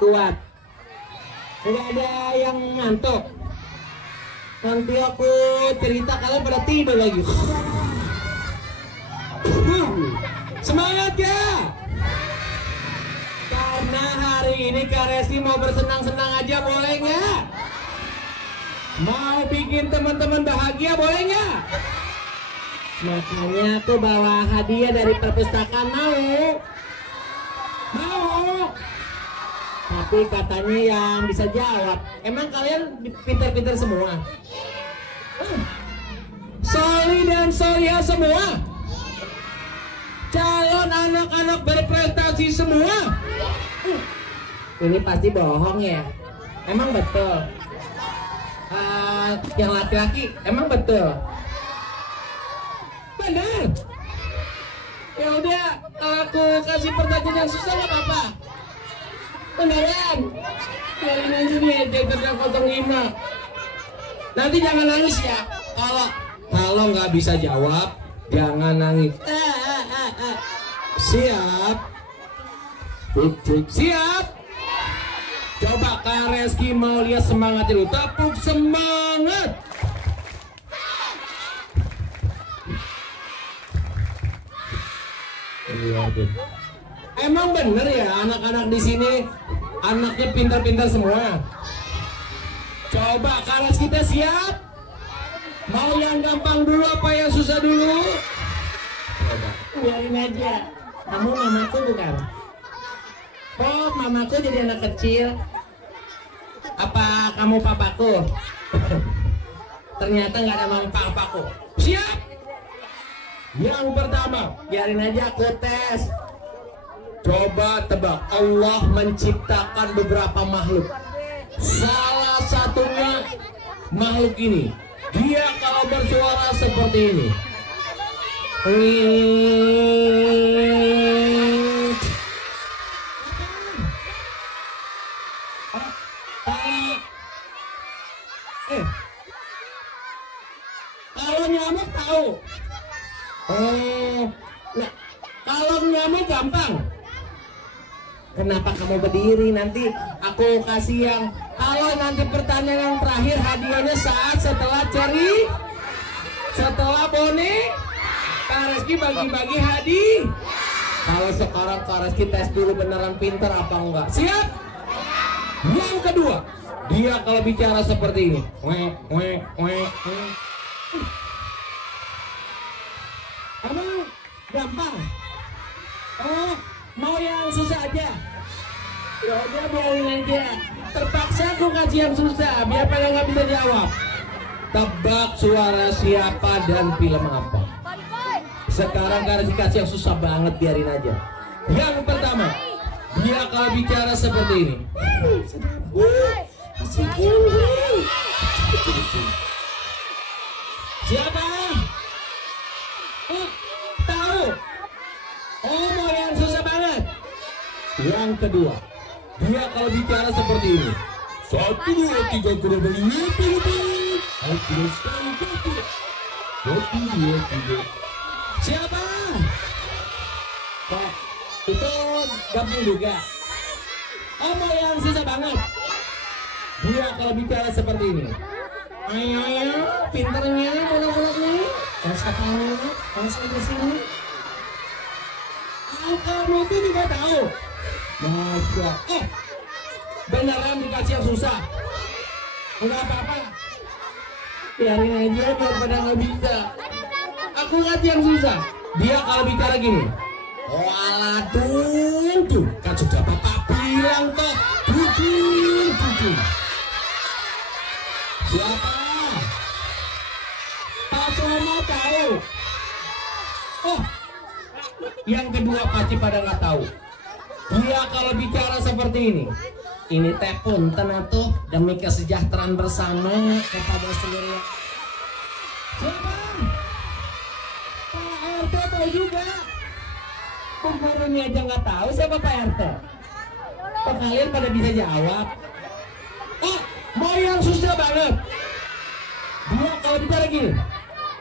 kuat. Tidak ada yang ngantuk. Nanti aku cerita kalian pada tidur lagi. Semangat ya. Karena hari ini Kak Resi mau bersenang-senang aja, boleh nggak? Mau bikin teman-teman bahagia, boleh nggak? Makanya aku bawa hadiah dari perpustakaan, mau? Tapi katanya yang bisa jawab. Emang kalian pintar-pintar semua? Soli dan Solia semua? Calon anak-anak berprestasi semua? Ini pasti bohong ya? Emang betul? Yang laki-laki emang betul? Benar? Ya udah, aku kasih pertanyaan yang susah nggak apa-apa. Beneran? Biarin aja nih, dia 05. Nanti jangan nangis ya. Kalau nggak bisa jawab, jangan nangis. Siap? Siap? Coba Kak Reski mau lihat semangatnya lu. Tepuk semangat. Emang bener ya anak-anak di sini anaknya pintar-pintar semua? Coba Kak Reski kita siap? Mau yang gampang dulu apa yang susah dulu? Biarin aja. Kamu mamaku bukan? Oh, mamaku jadi anak kecil. Apa kamu papaku? Ternyata nggak ada mama papaku. Siap? Yang pertama, biarin aja aku tes. Coba tebak, Allah menciptakan beberapa makhluk. Salah satunya makhluk ini. Dia kalau bersuara seperti ini. Kalau nyamuk tahu. Nah, kalau nyamuk gampang. Kenapa kamu berdiri? Nanti aku kasih yang. Kalau nanti pertanyaan yang terakhir hadiahnya saat setelah setelah Boni Kak Reski bagi-bagi hadiah. Kalau sekarang Kak Reski tes dulu beneran pinter apa enggak? Siap? Yang kedua, dia kalau bicara seperti ini. Kamu gampang. Oh, mau yang susah aja? Ya udah biarin aja. Terpaksa aku kasih yang susah biar pada nggak bisa jawab. Tebak suara siapa dan film apa? Sekarang Kak kasih yang susah banget, biarin aja. Yang pertama, dia kalau bicara seperti ini. Siapa? Oh, tahu? Oh, mau yang susah banget. Yang kedua, dia kalau bicara seperti ini. 1, 2, 3, 4, 5. Siapa? Kok itu gampang juga. Oh, mau yang susah banget. Dia kalau bicara seperti ini. Ayo, pinternya, mulak-mulaknya. Langsung ke sini. Kamu itu juga tahu. Masya. Beneran dikasih yang susah. Enggak apa-apa. Biarin aja daripada nggak bisa. Aku kasih yang susah. Dia kalau bicara gini. Waladung tuh, kan sudah bapak bilang toh. Dudung. Siapa? Pak Somo tahu. Oh, yang kedua pasti pada nggak tahu. Dia kalau bicara seperti ini. Ini teh punten atuh demi kesejahteraan bersama kepada seluruh. Siapa? Pak RT tahu juga. Pemburunya aja nggak tahu siapa Pak RT. Kok kalian pada bisa jawab? Oh, mau yang susah banget. Dia kalau bicara gini.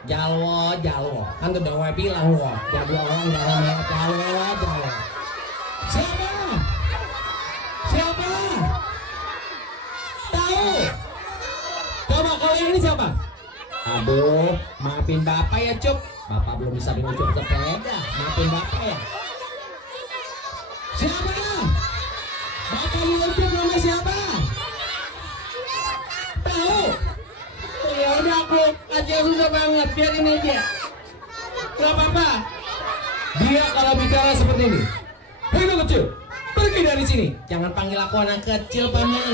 Jalwo. Kan udah gue bilang gua. Jalwo. Siapa? yang ini siapa? Aduh, maafin bapak ya Cuk. Bapak belum bisa mengucuk sepeda. Maafin bapak ya. Siapa? Bapak mengucuk nama siapa? Tahu? Ya udah aku aja susah banget. Biar ini aja. Gak apa-apa. Dia kalau bicara seperti ini. Hei anak kecil, pergi dari sini. Jangan panggil aku anak kecil, paman.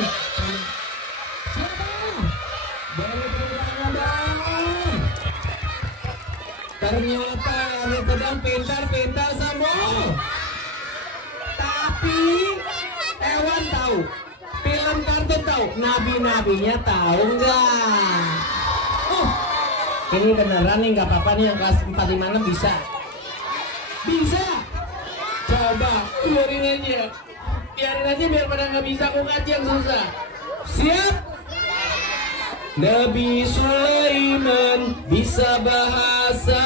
Siapa? Dari pedang. Ternyata ini pedang pintar-pintar semua. Tapi hewan tahu, film kartun tahu, nabi-nabinya tahu enggak? Oh, ini beneran nih, nggak apa-apa nih yang kelas 4, 5, 6 bisa. Bisa. Coba biarin aja biar pada nggak bisa aku kasih yang susah. Siap? Nabi Sulaiman bisa bahasa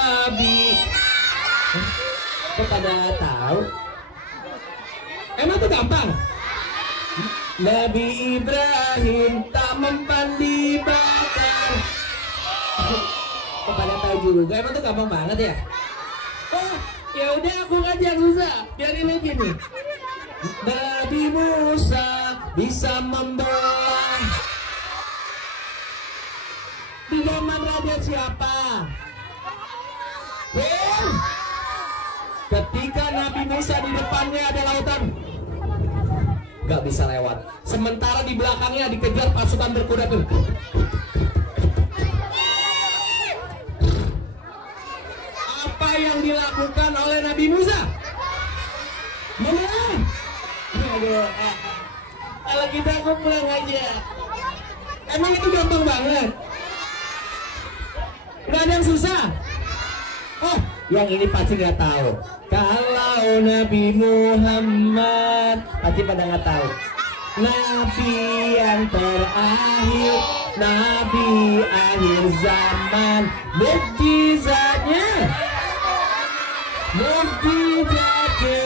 kok pada tahu? Emang itu gampang? Nabi Ibrahim tak mempan dibakar. Kok pada tahu juga? Emang itu gampang banget ya? Oh, ya udah aku kasih yang susah. Biarin aja nih. Nabi Musa bisa membelah. Di zaman raja siapa? Ketika Nabi Musa di depannya ada lautan, gak bisa lewat. Sementara di belakangnya dikejar pasukan berkuda tuh. Apa yang dilakukan oleh Nabi Musa? Menyerah. Kalau kita aku pulang aja. Emang itu gampang banget. Gak ada yang susah. Oh, yang ini pasti nggak tahu. Kalau Nabi Muhammad pasti pada nggak tahu. Nabi yang terakhir, Nabi akhir zaman, mukjizatnya, mukjizatnya.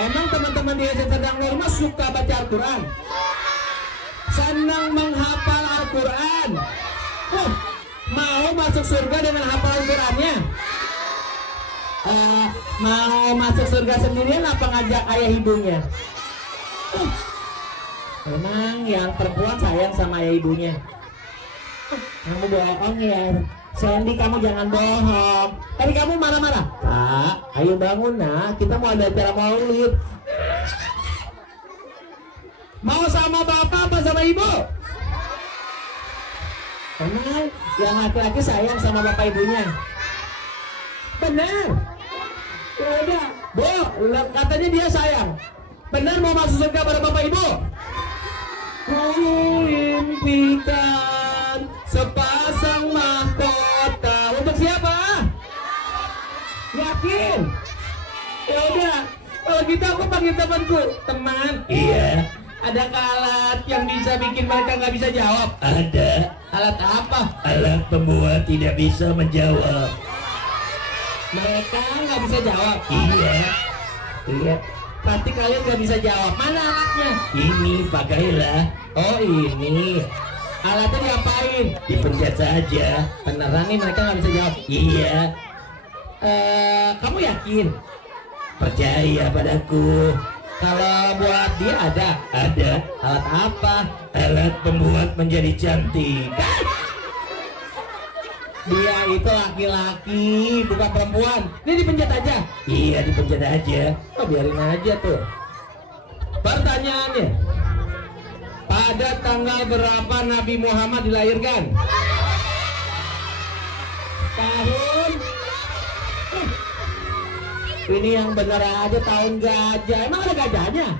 Emang teman-teman di SD Sedang Norma suka baca Al-Quran? Senang menghafal Al-Quran? Oh, mau masuk surga dengan hafalan Qurannya? Mau masuk surga sendirian apa ngajak ayah ibunya? Memang yang perempuan sayang sama ayah ibunya. Kamu bohong ya, Sandy, kamu jangan bohong. Tadi kamu marah-marah. Kak, ayo bangun nak, kita mau ada acara maulid. Mau sama bapak apa sama ibu? Emang yang laki-laki sayang sama bapak ibunya? Benar. Udah, Bu, katanya dia sayang. Benar mau masuk surga pada bapak ibu? Kuimpikan sepasang mahkota. Untuk siapa? Yakin? Ya udah, kalau gitu aku panggil temanku. Teman. Iya. Adakah alat yang bisa bikin mereka nggak bisa jawab? Ada. Alat apa? Alat pembuat tidak bisa menjawab. Mereka nggak bisa jawab? Iya. Iya. Pasti kalian nggak bisa jawab. Mana alatnya? Ini, pakailah. Oh ini. Alatnya diapain? Dipencet saja. Beneran nih mereka nggak bisa jawab? Iya. Kamu yakin? Percaya padaku. Kalau buat dia ada? Ada. Alat apa? Alat pembuat menjadi cantik. Dia itu laki-laki, bukan perempuan. Ini dipencet aja? Iya, dipencet aja. Oh, biarin aja tuh. Pertanyaannya, pada tanggal berapa Nabi Muhammad dilahirkan? Tahun? Ini yang benar aja, tahun gajah. Emang ada gajahnya?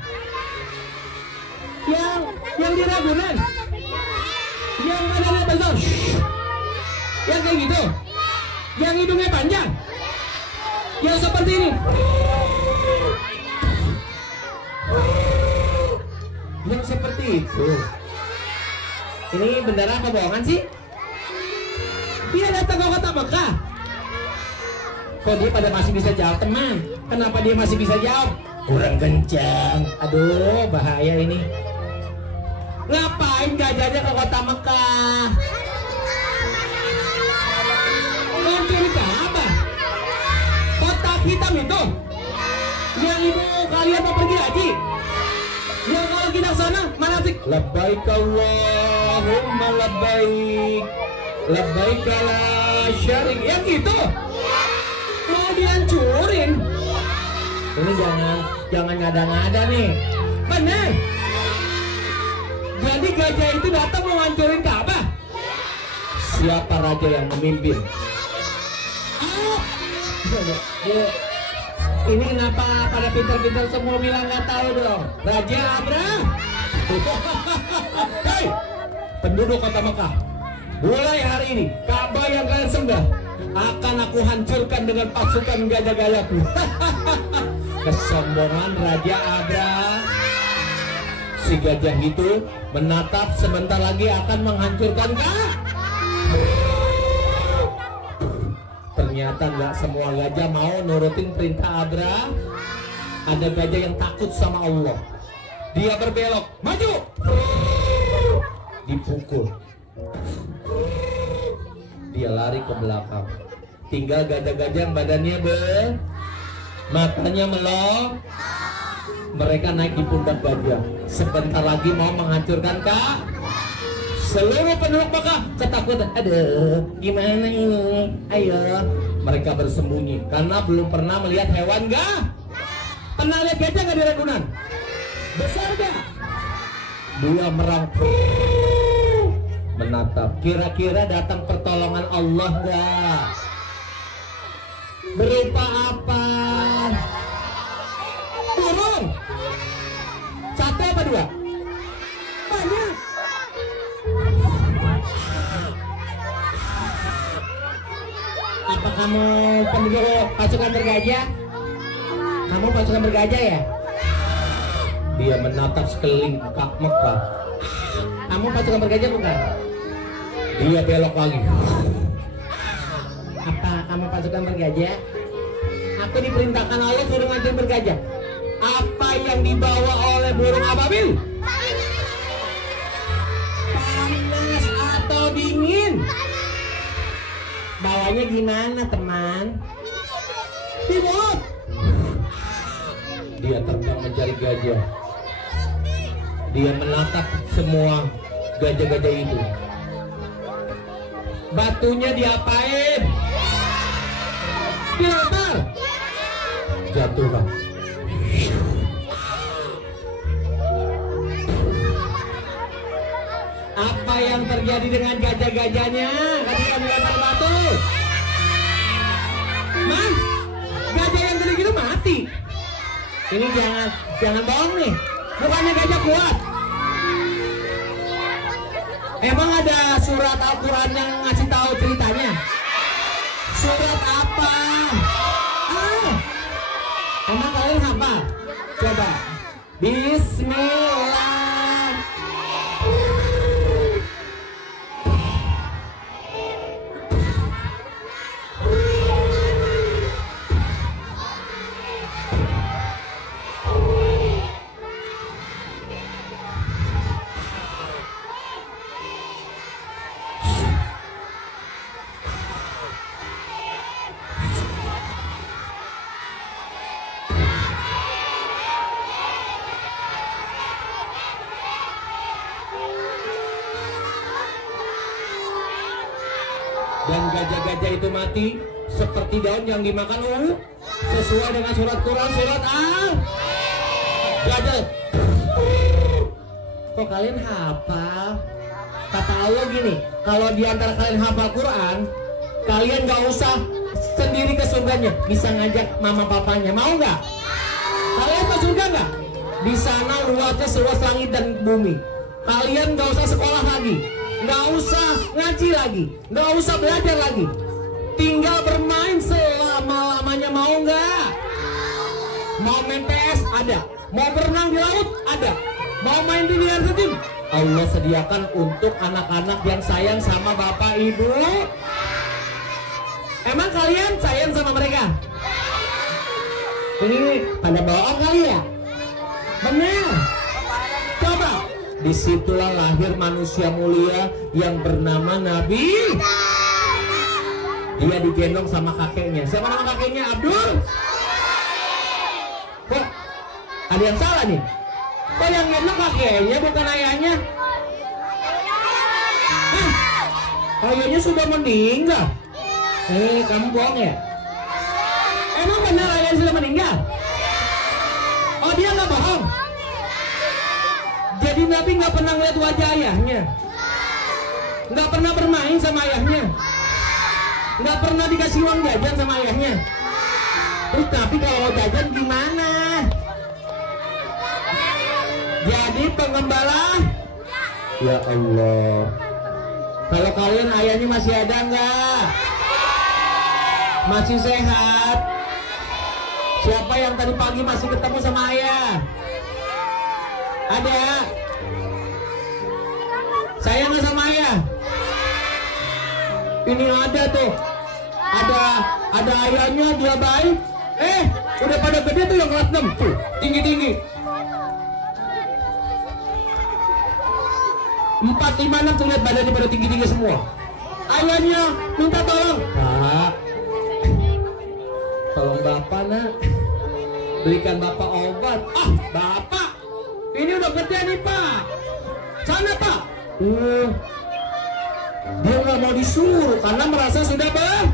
Yang di Ragunan? Yang badannya besar? Yang kayak gitu? Yang hidungnya panjang? Yang seperti ini? Yang seperti itu? Ini beneran apa bohongan sih? Dia datang ke kota Mekah. Kok dia pada masih bisa jawab, teman? Kenapa dia masih bisa jawab? Kurang kencang. Aduh, bahaya ini. Ngapain gajahnya ke kota Mekah? Ngancurin Ka'bah. Kotak hitam itu yang ibu kalian mau pergi haji. Yang kalau kita sana manasik labbaik Allahumma labbaik labbaik la syarik, yang gitu mau dihancurin. Ini jangan ngada-ngada nih, bener. Jadi gajah itu datang mau hancurin Ka'bah. Siapa raja yang memimpin? Ini kenapa pada pintar-pintar semua bilang nggak tahu dong? Raja Abra. Hei, penduduk kota Mekah, mulai hari ini Ka'bah yang kalian sembah akan aku hancurkan dengan pasukan gajah-gajahku. Kesombongan Raja Abra. Si gajah itu menatap, sebentar lagi akan menghancurkan Ka'bah. Ternyata nggak semua gajah mau nurutin perintah Abra. Ada gajah yang takut sama Allah. Dia berbelok, maju, dipukul. Dia lari ke belakang. Tinggal gajah-gajah yang badannya matanya melong. Mereka naik di pundak gajah. Sebentar lagi mau menghancurkan Ka'bah. Seluruh penduduk Mekah ketakutan. Aduh, gimana ini? Ayo. Mereka bersembunyi karena belum pernah melihat hewan gak? Pernah lihat gajah gak di Ragunan? Besar gak? Dua merang menatap. Kira-kira datang pertolongan Allah gak? Berupa apa? Burung. Satu apa dua? Banyak. Apa kamu penduduk pasukan bergajah? Kamu pasukan bergajah ya? Dia menatap sekeliling Mekah. Kamu pasukan bergajah bukan? Dia belok lagi. Apa kamu pasukan bergajah? Aku diperintahkan Allah suruh ngancurin bergajah. Apa yang dibawa oleh burung ababil? Panas atau dingin? Bawanya gimana teman? Di mulut. Dia terbang mencari gajah. Dia menatap semua gajah-gajah itu. Batunya diapain? Dilempar. Jatuhlah. Apa yang terjadi dengan gajah-gajahnya ketika dilempar batu? Man, gajah yang gede gitu mati. Ini jangan bohong nih. Bukannya gajah kuat. Emang ada surat Al-Quran yang ngasih tahu ceritanya? Surat apa? Emang kalian hafal? Coba. Bismillah. Dan gajah-gajah itu mati seperti daun yang dimakan ungu, sesuai dengan surat Quran surat Al. Gajah. Kok kalian hafal? Kata Allah gini, kalau diantara kalian hafal Quran, kalian gak usah sendiri ke surganya, bisa ngajak mama papanya. Mau nggak? Kalian ke surga nggak? Di sana luasnya seluas langit dan bumi. Kalian gak usah sekolah lagi, nggak usah ngaji lagi, nggak usah belajar lagi, tinggal bermain selama-lamanya. Mau nggak? Mau main PS ada, mau berenang di laut ada, mau main di liar terjun, Allah sediakan untuk anak-anak yang sayang sama bapak ibu. Emang kalian sayang sama mereka? Ini pada bohong kali ya? Bener. Coba Disitulah lahir manusia mulia yang bernama Nabi. Dia digendong sama kakeknya. Siapa nama kakeknya? Abdul. Kok ada yang salah nih? Kok yang gendong kakeknya bukan ayahnya? Ayahnya sudah meninggal. Kamu bohong ya? Emang benar ayahnya sudah meninggal? Oh, dia nggak bohong. Jadi Nabi nggak pernah ngeliat wajah ayahnya, nggak pernah bermain sama ayahnya, nggak pernah dikasih uang jajan sama ayahnya. Terus Nabi kalau mau jajan gimana? Jadi pengembala? Ya Allah. Kalau kalian ayahnya masih ada nggak? Masih sehat? Siapa yang tadi pagi masih ketemu sama ayah? Ada? Saya nggak sama ayah? Ini ada tuh. Ada ayahnya, dia baik. Udah pada gede tuh yang kelas 6 tuh, tinggi-tinggi. 4, 5, 6 tuh lihat badannya pada tinggi-tinggi semua. Ayahnya minta tolong, Pak, tolong Bapak nak, belikan Bapak obat. Bapak, ini udah gede nih Pak, sana Pak. Dia nggak mau disuruh karena merasa sudah bang.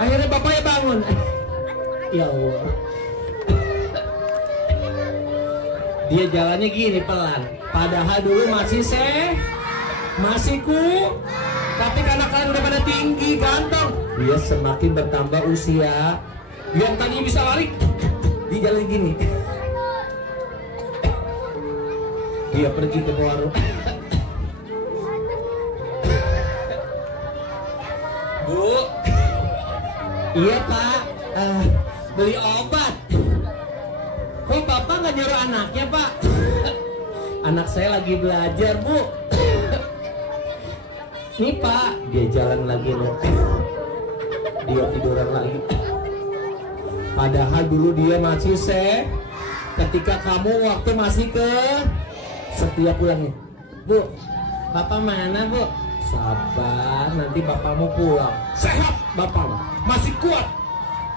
Akhirnya bapaknya bangun. Ya Allah. Dia jalannya gini pelan. Padahal dulu masih tapi karena kalian udah pada tinggi, ganteng, dia semakin bertambah usia. Yang tadinya bisa lari, dia jalan gini. Dia pergi ke warung. Bu, iya Pak, beli obat. Kok Bapak nggak nyuruh anaknya Pak? Anak saya lagi belajar Bu. Nih Pak, dia jalan lagi loh. Dia tiduran lagi. Padahal dulu dia masih ketika kamu waktu masih setiap pulangnya, Bu, Bapak mana Bu? Sabar, nanti Bapakmu pulang. Sehat Bapak, masih kuat.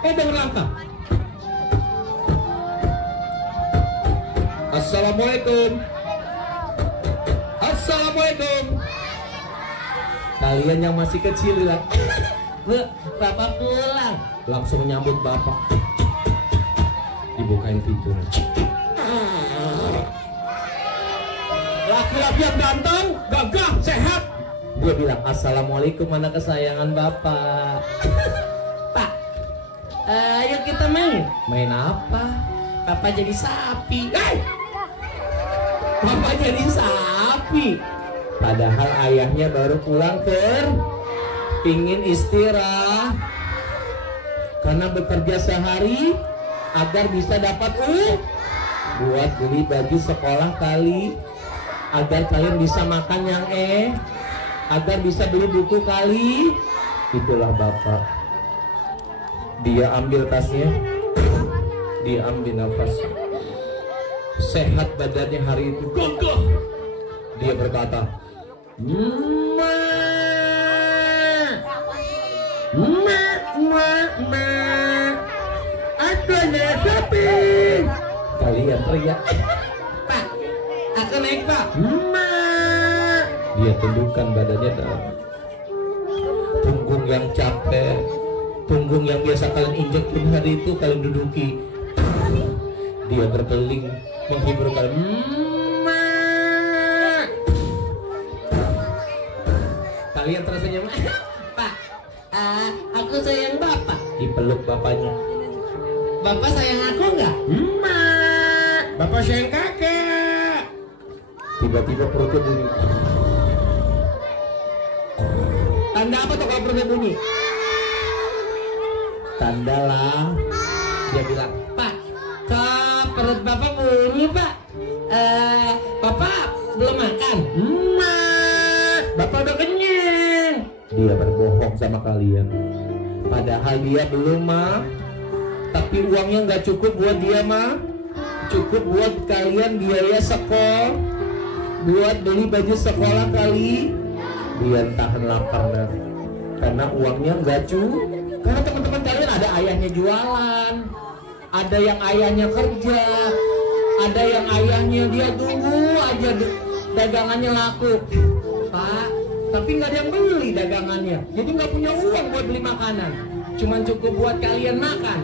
Dengar langkah. Assalamualaikum. Assalamualaikum. Kalian yang masih kecil bilang, Bu, Bapak pulang. Langsung menyambut Bapak. Dibukain pintu. Laki-laki yang ganteng, gagah, sehat. Dia bilang, Assalamualaikum anak kesayangan Bapak. Pak, ayo kita main. Main apa? Bapak jadi sapi. Bapak jadi sapi. Padahal ayahnya baru pulang pingin istirahat karena bekerja sehari agar bisa dapat buat beli baju sekolah kali, agar kalian bisa makan yang agar bisa beli buku kali. Itulah Bapak. Dia ambil tasnya, dia ambil nafas. Sehat badannya hari itu, gagah. Dia berkata, Ma, ada sapi. Kalian teriak, Pak, aku naik Pak. Ma. Dia tundukkan badannya dalam punggung yang capek, punggung yang biasa kalian injek pun hari itu kalian duduki. Dia berkeliling menghibur kalian. Kalian terasa nyaman. Pak, aku sayang Bapak. Dipeluk bapaknya. Bapak sayang aku nggak? Bapak sayang kakek. Tiba-tiba perutnya bunyi. Tanda apa tuh kalau perutnya bunyi? Tanda lah. Dia bilang, Pak, kok perut Bapak bunyi Pak? Bapak belum makan? Bapak udah kenyang. Dia berbohong sama kalian. Padahal dia belum tapi uangnya nggak cukup buat dia cukup buat kalian biaya sekolah, buat beli baju sekolah kali. Dia tahan lapar dah. Karena uangnya nggak cukup. Karena teman-teman kalian ada ayahnya jualan, ada yang ayahnya kerja, ada yang ayahnya dia tunggu aja dagangannya laku. Pak, tapi nggak ada yang beli dagangannya, jadi nggak punya uang buat beli makanan, cuman cukup buat kalian makan.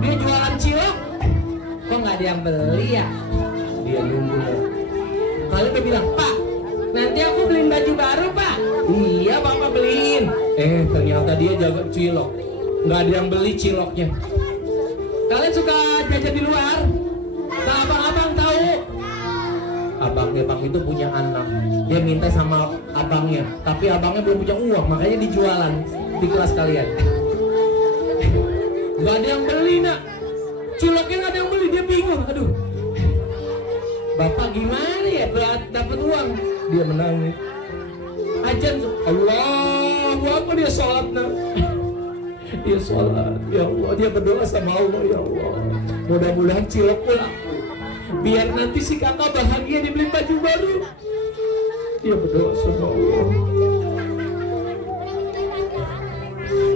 Dia jualan cilok, kok nggak ada yang beli ya? Dia nunggu. Kalian udah bilang, Pak, nanti aku beliin baju baru, Pak. Iya, Bapak beliin. Ternyata dia jaga cilok, nggak ada yang beli ciloknya. Kalian suka jajan di luar? Nah, abang-abang tahu? Abang itu punya anak, dia minta sama abangnya, tapi abangnya belum punya uang, makanya dijualan di kelas kalian. Gak ada yang beli, nak. Ciloknya gak ada yang beli, dia bingung. Aduh, Bapak gimana ya dapat uang? Dia menangis. Ajan, Allah, apa dia sholat, nak? Dia sholat, ya Allah, dia berdoa sama Allah, ya Allah, mudah-mudahan cilok pulang, biar nanti si kakak bahagia dibeli baju baru. Dia berdoa sama Allah.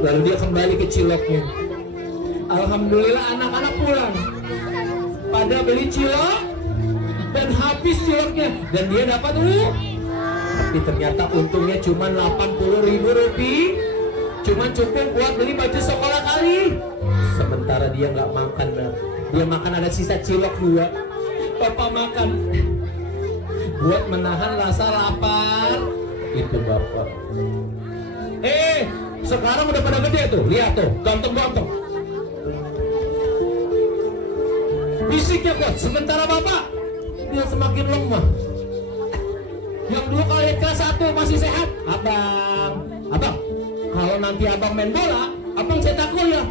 Lalu dia kembali ke ciloknya. Alhamdulillah anak-anak pulang pada beli cilok dan habis ciloknya, dan dia dapat uang. Tapi ternyata untungnya cuma 80.000 rupiah, cuma cukup buat beli baju sekolah kali. Sementara dia nggak makan, dia makan ada sisa cilok 2. Bapak makan buat menahan rasa lapar. Itu Bapak. Sekarang udah pada gede tuh, lihat tuh, ganteng-ganteng, fisiknya kuat. Sementara Bapak dia semakin lemah. Yang dulu kalian kelas 1 masih sehat, abang, kalau nanti abang main bola, abang cetak gol ya,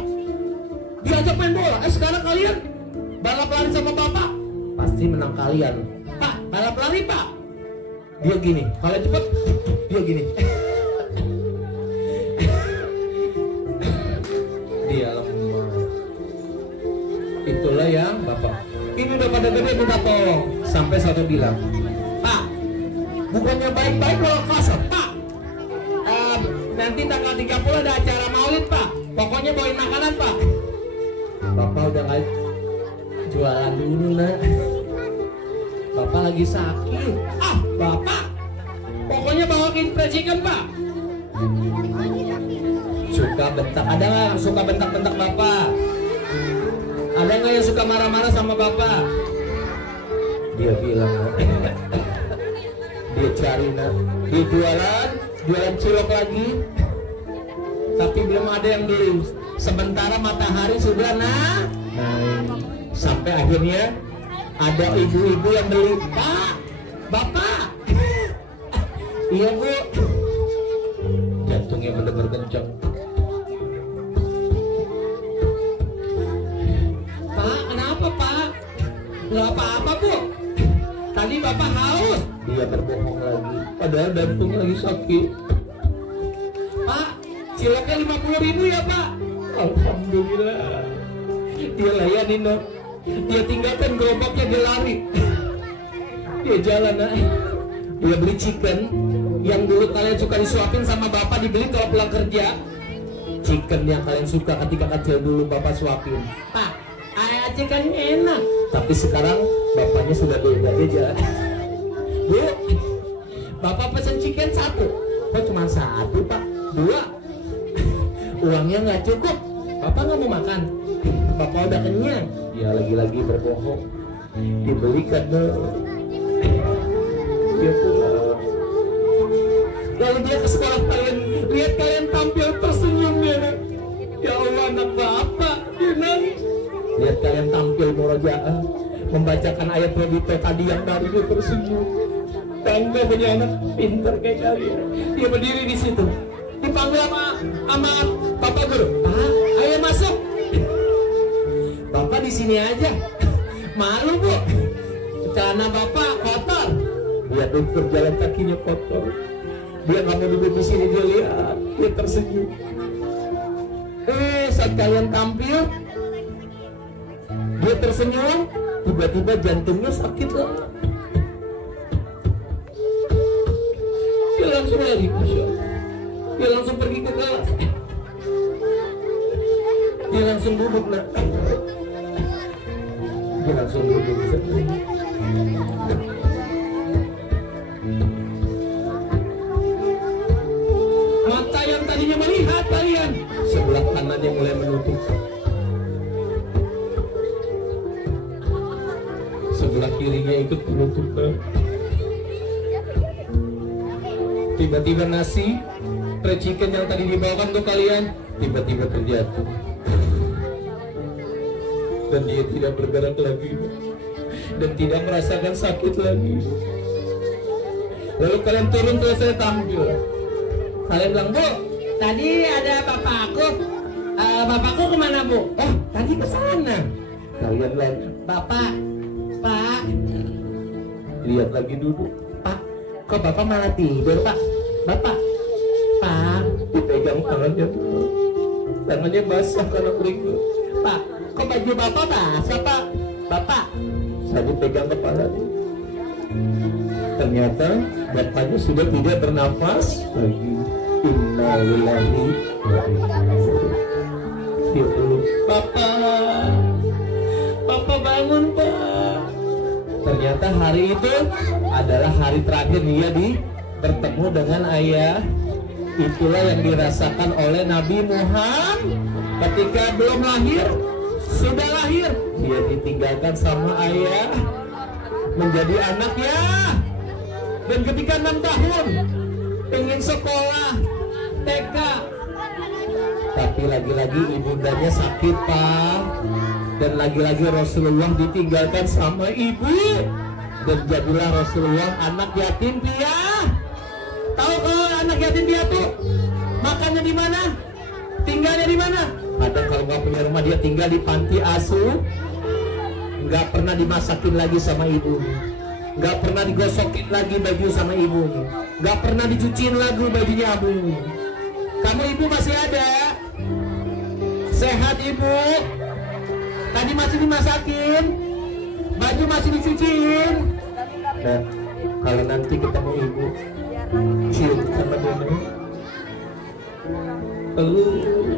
diajak main bola. Sekarang kalian balap lari sama Bapak, pasti menang kalian. Pak, balap lari, Pak. Dia gini, kalau cepet dia gini. Dia lemah. Itulah yang Bapak. Ini udah pada gede minta tolong. Sampai satu bilang, Pak, bukannya baik-baik kalau kasar, Pak. Nanti tanggal 30 ada acara maulid, Pak. Pokoknya bawain makanan, Pak. Bapak udah nggak jualan dulu, nak. Bapak lagi sakit. Bapak, pokoknya bawain fried chicken, Pak. Suka bentak, ada nggak yang suka bentak-bentak Bapak? Ada nggak yang suka marah-marah sama Bapak? Dia bilang, dia cari, nak. Dia jualan cilok lagi, tapi belum ada yang beli. Sementara matahari sudah naik. Sampai akhirnya ada ibu-ibu yang beli. Pak, Bapak. Iya, Bu. Jantungnya benar-benar kencang. Pak, kenapa, Pak? Nggak apa-apa, Bu. Tadi Bapak haus. Dia berbohong lagi, padahal jantungnya lagi sakit. Pak, ciloknya 50.000 ya, Pak. Alhamdulillah. Dia layanin, dong. Dia tinggalkan gerobaknya, dia lari. Dia jalan, nak. Dia beli chicken yang dulu kalian suka disuapin sama Bapak, dibeli kalau pulang kerja. Chicken yang kalian suka ketika kecil dulu Bapak suapin. Pak, chicken enak. Tapi sekarang Bapaknya sudah beda, dia jalan. Bu, Bapak pesen chicken 1. Kok cuma 1, Pak? 2. Uangnya nggak cukup. Bapak nggak mau makan. Bapak udah kenyang. Dia lagi-lagi berbohong. Dibelikan dong. Dia pulang. Lalu dia ke sekolah kalian, lihat kalian tampil tersenyum dia. Ya Allah, anak Bapak, dia nangis. Lihat kalian tampil murojaah, membacakan ayat Robito tadi yang tadi, dia tersenyum. Bangga punya anak pintar kayak kalian. Dia berdiri di situ, dipanggil sama Bapak Guru. Pak, ayo masuk. Bapak di sini aja. Malu, Bu. Celana Bapak kotor. Dia duduk, jalan kakinya kotor. Dia nggak mau duduk di sini, dia lihat, dia tersenyum. Saat kalian tampil, dia tersenyum, tiba-tiba jantungnya sakit lah. langsung lari, Masya Allah. Dia langsung pergi ke kelas. Dia langsung duduk, nak. Dia langsung duduk. Mata yang tadinya melihat kalian, sebelah kanannya mulai menutup. Sebelah kirinya ikut menutup. Tiba-tiba nasi fried chicken yang tadi dibawakan untuk kalian tiba-tiba terjatuh, dan dia tidak bergerak lagi dan tidak merasakan sakit lagi. Lalu kalian turun selesai tampil, kalian bilang, Bu, tadi ada bapakku. Bapakku kemana, Bu? Oh, tadi ke sana. Kalian bilang, Bapak, Pak. Lihat lagi duduk. Pak, kok Bapak malah tidur, Pak? Bapak, Pak. Dipegang tangannya, tangannya basah karena keringat. Pak, kok baju Bapak basah, Pak? Bapak. Saya dipegang kepalanya. Ternyata bapaknya sudah tidak bernafas lagi. Innalillahi wa inna ilaihi raji'un. Bapak, Bapak bangun, Pak. Ternyata hari itu adalah hari terakhir dia bertemu dengan ayah. Itulah yang dirasakan oleh Nabi Muhammad ketika belum lahir, sudah lahir. Dia ditinggalkan sama ayah, menjadi anak ya. Dan ketika 6 tahun ingin sekolah TK, tapi lagi-lagi ibundanya sakit, Pak. Dan lagi-lagi Rasulullah ditinggalkan sama ibu, dan jadilah Rasulullah anak yatim piatu. Tahu kalau anak yatim piatu makannya di mana, tinggalnya di mana? Kadang kalau nggak punya rumah dia tinggal di panti asuh, nggak pernah dimasakin lagi sama ibu, nggak pernah digosokin lagi baju sama ibunya, nggak pernah dicuciin lagi bajunya abu. Kamu ibu masih ada, sehat ibu? Tadi masih dimasakin, baju masih dicuciin. Nah, kalau nanti ketemu ibu, cium sama dia.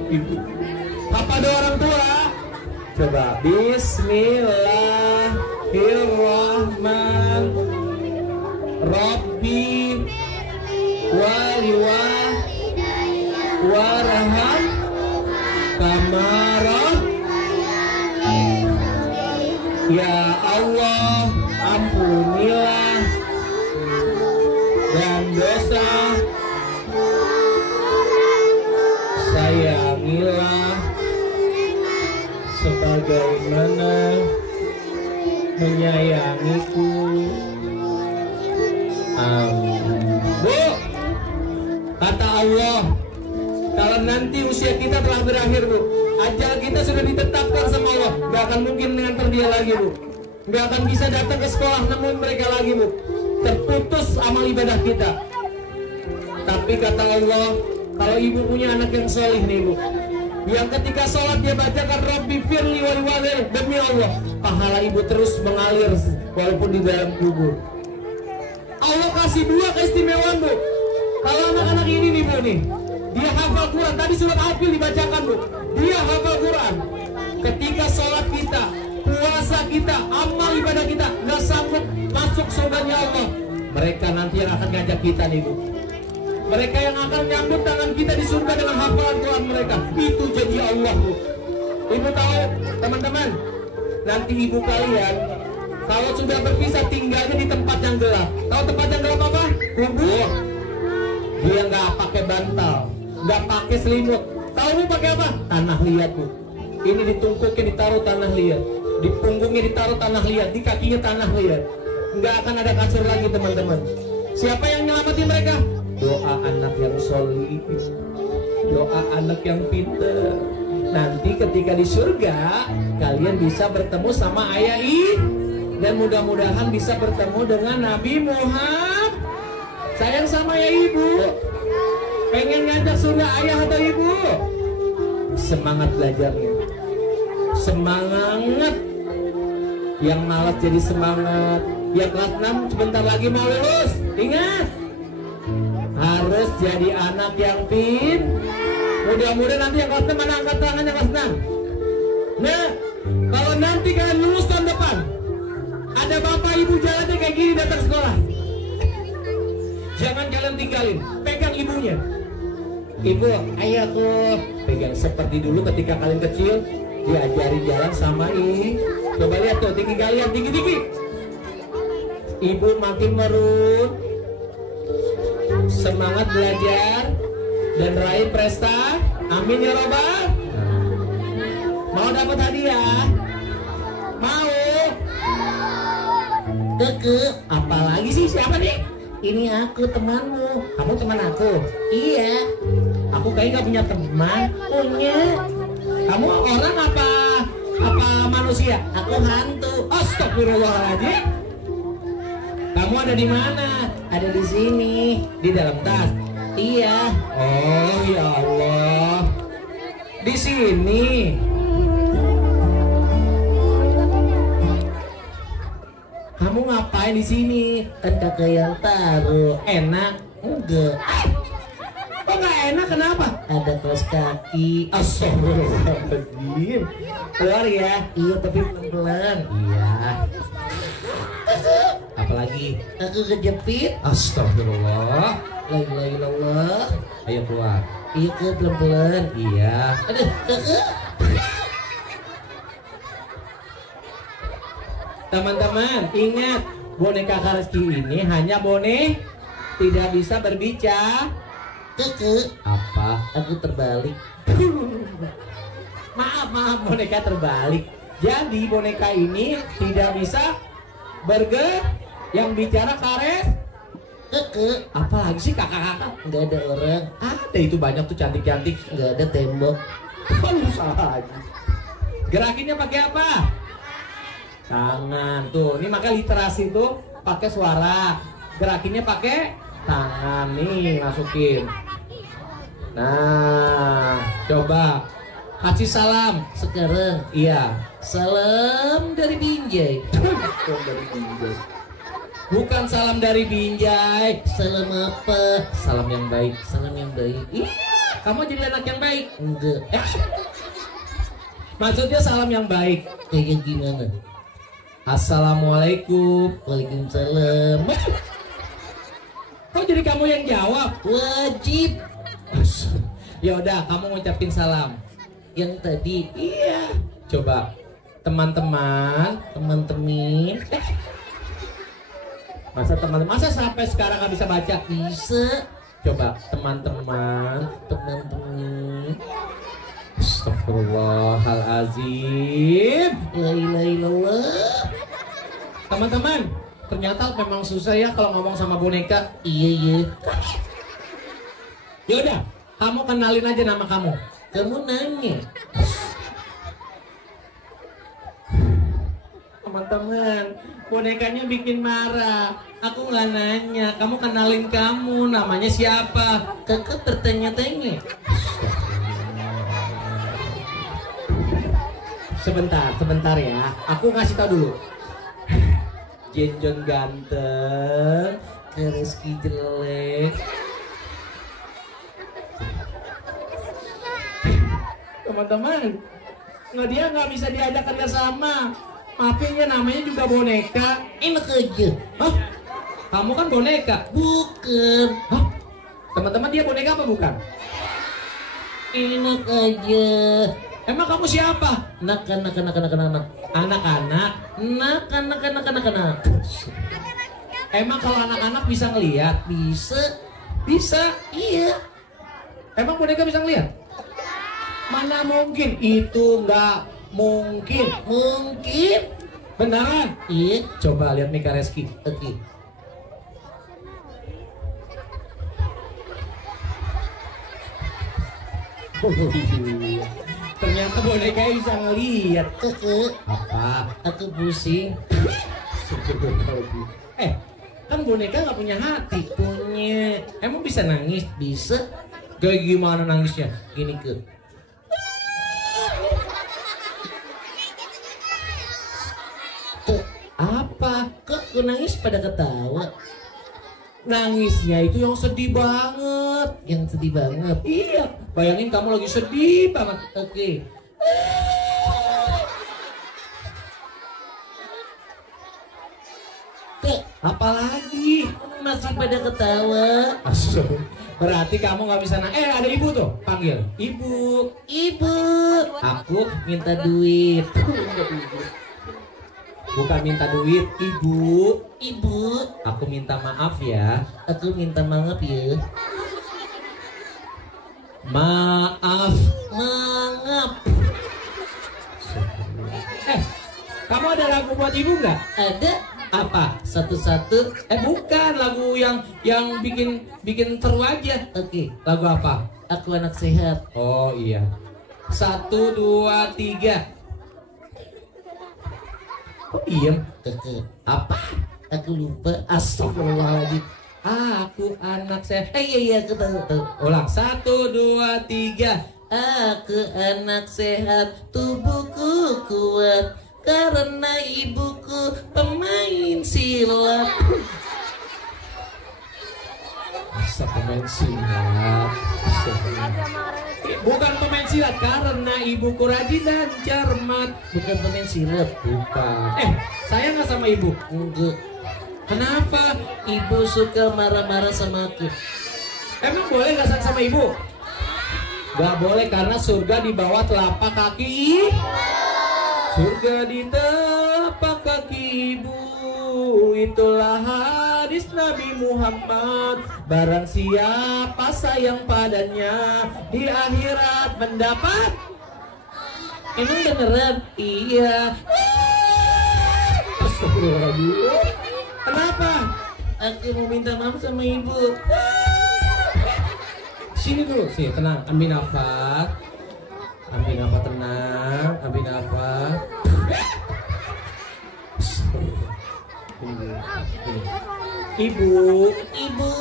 Ibu. Apa ada orang tua? Coba. Bismillahirrahmanirrahim. Waliwah waraham kamarah. Ya Allah, ampunilah dan dosa, sayangilah sebagaimana menyayangiku. Amin. Bu, kata Allah, kalau nanti usia kita telah berakhir, Bu, ajal kita sudah ditetapkan sama Allah, gak akan mungkin mengantar dia lagi, Bu. Gak akan bisa datang ke sekolah nemuin mereka lagi, Bu. Terputus amal ibadah kita. Tapi kata Allah, kalau ibu punya anak yang solih nih, Bu, yang ketika sholat dia bacakan Rabbi firli wali wali, demi Allah, pahala ibu terus mengalir walaupun di dalam kubur. Allah kasih 2 keistimewaan, Bu. Kalau anak-anak ini nih, Bu, nih, dia hafal Quran. Tadi surat Al-Fil dibacakan, Bu. Dia hafal Quran. Ketika sholat kita, puasa kita, amal ibadah kita nggak sanggup masuk surganya Allah, mereka nanti yang akan ngajak kita nih, Bu. Mereka yang akan nyambut tangan kita di surga dengan hafalan Quran mereka. Itu jadi Allah, Bu. Ibu tahu, teman-teman, nanti ibu kalian kalau sudah berpisah tinggalnya di tempat yang gelap. Tahu tempat yang gelap apa? Kubur. Dia nggak pakai bantal, nggak pakai selimut. Tahu Bu pakai apa? Tanah liat, Bu. Ini ditungkukin, ditaruh tanah liat, di punggungnya ditaruh tanah liat, di kakinya tanah liat. Nggak akan ada kasur lagi, teman-teman. Siapa yang nyelamatin mereka? Doa anak yang solih, doa anak yang pintar. Nanti ketika di surga kalian bisa bertemu sama ayah dan mudah-mudahan bisa bertemu dengan Nabi Muhammad. Sayang sama ya ibu, pengen ngajak surga ayah atau ibu? Semangat belajarnya, semangat. Yang malas jadi semangat. Yang kelas 6 sebentar lagi mau lulus, ingat. Harus jadi anak yang mudah-mudahan nanti yang kelas 6 mana angkat tangan yang kelas 6. Nah, kalau nanti kalian lulus tahun depan, ada bapak ibu jalannya kayak gini datang sekolah, jangan kalian tinggalin, pegang ibunya. Ibu, ayo aku pegang seperti dulu ketika kalian kecil, diajari jalan sama ini. Coba lihat tuh, tinggi kalian, tinggi-tinggi. Ibu makin merun, semangat belajar dan raih prestasi. Amin ya robbal. Mau dapat hadiah? Mau? Apalagi sih, siapa nih? Ini aku temanmu. Kamu teman aku? Iya. Aku kayaknya gak punya teman. Punya. Kamu orang apa manusia? Aku hantu. Astagfirullahaladzim. Kamu ada di mana? Ada di sini. Di dalam tas? Iya. Oh ya Allah. Di sini. Kamu ngapain di sini? Kan kakak yang taruh. Enak? Enggak. Kok nggak enak? Kenapa? Ada kaos kaki. Astagfirullahaladzim. Keluar ya? Iya, tapi pelan-pelan. Iya. Apalagi? Aku kejepit. Astagfirullah. La ilaha illallah. Ayo keluar. Iya, ke pelan-pelan. Iya. Aduh, teman-teman, ingat, boneka Kak Reski ini hanya boneka, tidak bisa berbicara. Apa? Aku terbalik. Maaf, boneka terbalik. Jadi boneka ini tidak bisa bergerak. Yang bicara karet. Apalagi sih kakak-kakak? Nggak ada orang. Ada, itu banyak tuh cantik-cantik. Nggak ada tembok. Salah aja. Gerakinnya pakai apa? Tangan tuh. Ini maka literasi tuh pakai suara. Gerakinnya pakai tangan nih, masukin. Nah, coba kasih salam sekarang. Iya. Salam dari Binjai. Dari Binjai. Bukan salam dari Binjai. Salam apa? Salam yang baik. Salam yang baik. Iya. Kamu jadi anak yang baik? Enggak. Maksudnya salam yang baik. Kayak gimana? Assalamualaikum. Waalaikumsalam. Kok jadi kamu yang jawab? Wajib. Ya udah, kamu ngucapin salam. Yang tadi. Iya. Coba teman-teman. Masa sampai sekarang nggak bisa baca? Bisa. Coba teman-teman. Astagfirullahaladzim. La ilaha illallah. Teman-teman, ternyata memang susah ya kalau ngomong sama boneka. Iya. Yaudah, kamu kenalin aja nama kamu. Kamu nanya. Teman-teman, bonekanya bikin marah. Aku nggak nanya. Kamu kenalin kamu. Namanya siapa? Kakak bertanya-tanya. Sebentar ya. Aku ngasih tahu dulu. Jenjon ganteng, Reski jelek. Teman-teman, dia nggak bisa diajak kerja sama. Maafin ya, namanya juga boneka. Enak aja. Hah? Kamu kan boneka? Bukan. Hah? Teman-teman, dia boneka apa bukan? Enak aja. Emang kamu siapa? Anak-anak. Emang kalau anak-anak bisa ngelihat? Bisa. Iya. Emang boneka bisa ngelihat? Mana mungkin? Itu nggak mungkin. Mungkin. Beneran? Iya. Coba lihat Mika Reski. Oke. Ternyata boneka bisa ngelihat. Apa? Aku pusing. Kan boneka nggak punya hati. Punya. Emang bisa nangis? Bisa. Kayak gimana nangisnya? Gini ke. Apa? Kok nangis pada ketawa? Nangisnya itu yang sedih banget. Yang sedih banget. Iya, bayangin kamu lagi sedih banget. Oke. Apalagi Masih pada ketawa. berarti kamu nggak bisa ada ibu tuh, panggil ibu. Ibu, Aku minta duit. bukan minta duit, ibu. Ibu, Aku minta maaf ya. aku minta maaf ya. Maaf. Maaf. Kamu ada lagu buat ibu nggak? Ada Apa? satu-satu. Bukan lagu yang bikin seru aja. Oke, Lagu apa? aku anak sehat. Oh iya. 1, 2, 3. Kok diem? Kakak, Apa? aku lupa. Astagfirullahaladzim. Aku anak sehat. Iya, aku tahu. Ulang. 1, 2, 3. Aku anak sehat, tubuhku kuat, karena ibuku pemain silat. Masa pemain silat? Bukan pemain silat, karena ibuku rajin dan cermat. Bukan pemain silat. Bukan. Saya nggak sama ibu. Enggak. Kenapa? Ibu suka marah-marah sama aku. Emang boleh nggak sayang sama ibu? Gak boleh, karena surga di bawah telapak kaki. Surga di telapak kaki ibu. Itulah hadis Nabi Muhammad. Barang siapa sayang padanya, di akhirat mendapat. Emang beneran? Iya. Astagfirullahaladzim. Kenapa? Aku mau minta maaf sama ibu. Sini dulu, sih tenang, ambil nafas. Ambil nafas, tenang, ambil nafas. Ibu, Ibu,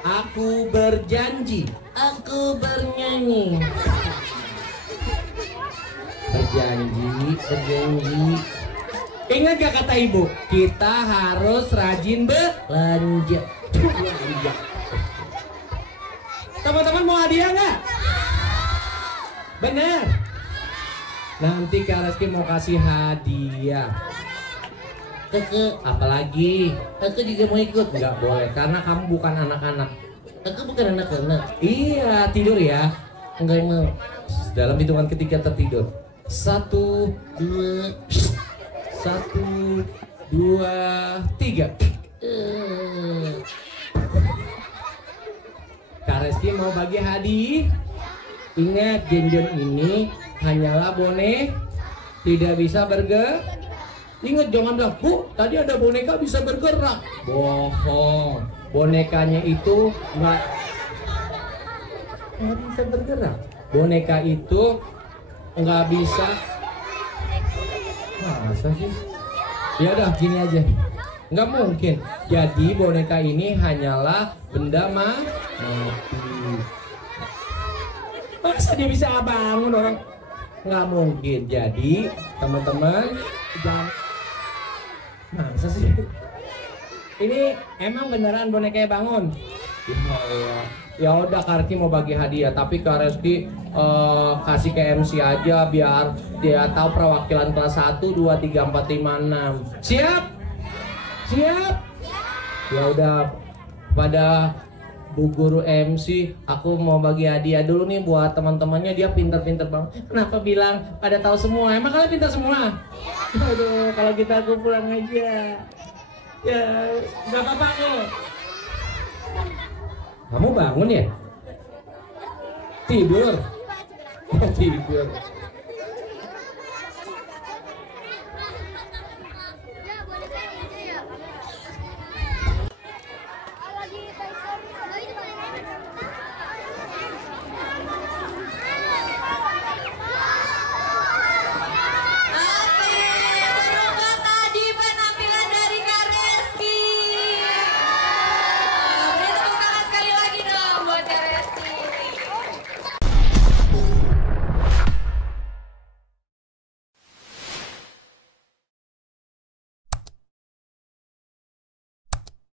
aku berjanji. aku bernyanyi. Berjanji. Ingat gak kata ibu? Kita harus rajin belanja. Teman-teman mau hadiah nggak? Bener. Nanti Kak Reski mau kasih hadiah. Kakak, Apalagi? aku juga mau ikut. Nggak boleh, karena kamu bukan anak-anak. Aku bukan anak-anak. Iya, tidur ya. Enggak mau. Dalam hitungan ketiga tertidur. 1, 2, 2, 3. Kak Reski mau bagi hadiah. Ingat, Genjon ini hanyalah bonek, tidak bisa bergerak. Ingat, jangan bilang, Bu, tadi ada boneka bisa bergerak. Bohong. Bonekanya itu nggak bisa bergerak. Boneka itu nggak bisa. Masa sih? Ya udah, gini aja. Nggak mungkin. Jadi boneka ini hanyalah benda mati. Masa dia bisa bangun orang? Nggak mungkin. Jadi teman-teman jangan. Masa sih? Ini emang beneran bonekanya bangun? Ya udah, Kak Reski mau bagi hadiah, tapi Kak Reski kasih ke MC aja biar dia tahu perwakilan kelas 1, 2, 3, 4, 5, 6. Siap? Siap? Ya udah, pada Bu Guru MC, aku mau bagi hadiah dulu nih buat teman-temannya. Dia pintar-pintar banget. Kenapa bilang pada tahu semua? Emang kalian pintar semua? Aduh, kalau kita aku pulang aja. Ya, nggak apa-apa nih. Kamu bangun ya? Tidur? Tidur.